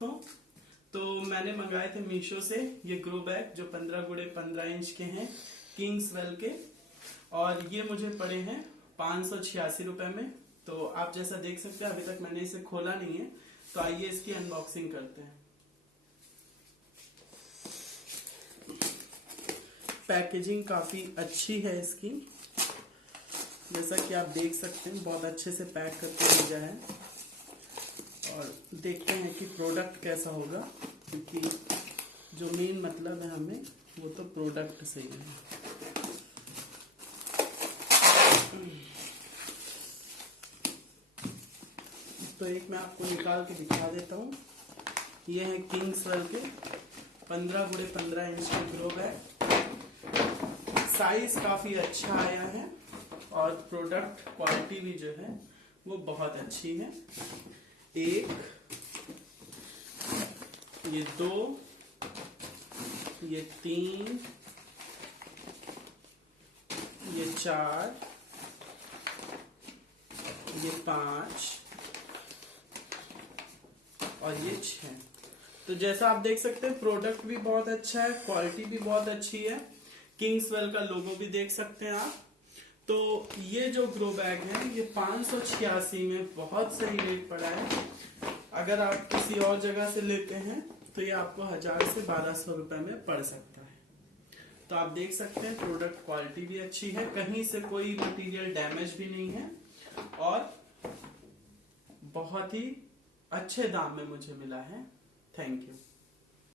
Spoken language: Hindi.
तो मैंने मंगाए थे मीशो से ये ग्रो बैग जो 15x15 इंच के हैं किंग्सवेल के, और ये मुझे पड़े हैं 586 रुपए में। तो आप जैसा देख सकते हैं, अभी तक मैंने इसे खोला नहीं है, तो आइए इसकी अनबॉक्सिंग करते हैं। पैकेजिंग काफी अच्छी है इसकी, जैसा कि आप देख सकते हैं बहुत अच्छे से पैक करके भेजा है। और देखते हैं कि प्रोडक्ट कैसा होगा, क्योंकि जो मेन मतलब है हमें वो तो प्रोडक्ट से ही है। तो एक मैं आपको निकाल के दिखा देता हूँ। ये है किंग्सवेल के 15x15 इंच के ग्रो बैग। साइज काफी अच्छा आया है और प्रोडक्ट क्वालिटी भी जो है वो बहुत अच्छी है। एक, ये दो, ये तीन, ये चार, ये पांच और ये 6। तो जैसा आप देख सकते हैं प्रोडक्ट भी बहुत अच्छा है, क्वालिटी भी बहुत अच्छी है। किंग्सवेल का लोगो भी देख सकते हैं आप। तो ये जो ग्रो बैग है ये 586 में बहुत सही रेट पड़ा है। अगर आप किसी और जगह से लेते हैं तो ये आपको 1000 से 1200 रुपए में पड़ सकता है। तो आप देख सकते हैं प्रोडक्ट क्वालिटी भी अच्छी है, कहीं से कोई मटेरियल डैमेज भी नहीं है और बहुत ही अच्छे दाम में मुझे मिला है। Thank you.